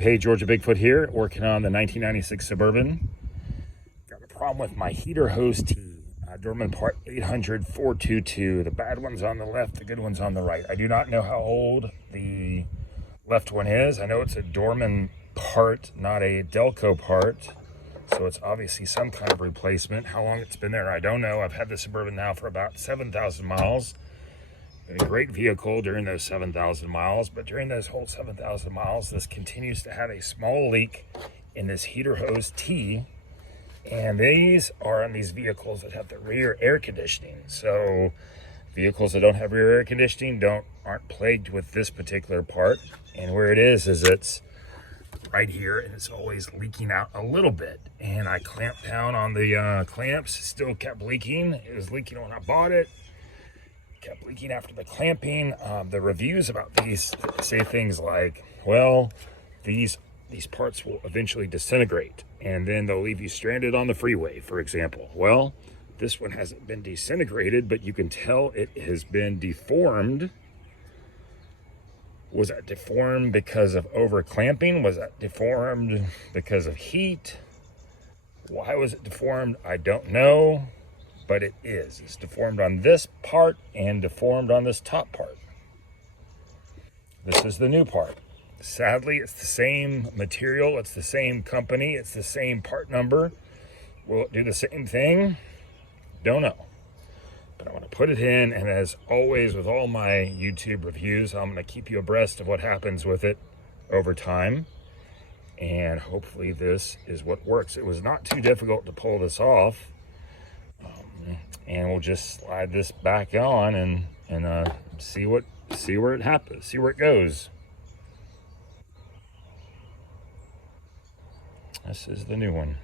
Hey, Georgia Bigfoot here, working on the 1996 Suburban. Got a problem with my heater hose T, Dorman part 800-422. The bad one's on the left, the good one's on the right. I do not know how old the left one is. I know it's a Dorman part, not a Delco part. So it's obviously some kind of replacement. How long it's been there, I don't know. I've had the Suburban now for about 7,000 miles. Been a great vehicle during those 7,000 miles, but during those whole 7,000 miles, this continues to have a small leak in this heater hose T. And these are on these vehicles that have the rear air conditioning. So vehicles that don't have rear air conditioning aren't plagued with this particular part. And where it is it's right here, and it's always leaking out a little bit. And I clamped down on the clamps, still kept leaking. It was leaking when I bought it. Kept leaking after the clamping. The reviews about these say things like, well, these parts will eventually disintegrate and then they'll leave you stranded on the freeway, for example. Well, this one hasn't been disintegrated, but you can tell it has been deformed. Was that deformed because of over clamping? Was that deformed because of heat? Why was it deformed? I don't know. But it is. It's deformed on this part and deformed on this top part. This is the new part. Sadly, it's the same material, it's the same company, it's the same part number. Will it do the same thing? Don't know. But I'm going to put it in, and as always with all my YouTube reviews, I'm going to keep you abreast of what happens with it over time. And hopefully this is what works. It was not too difficult to pull this off. And we'll just slide this back on and see where it happens, see where it goes. This is the new one.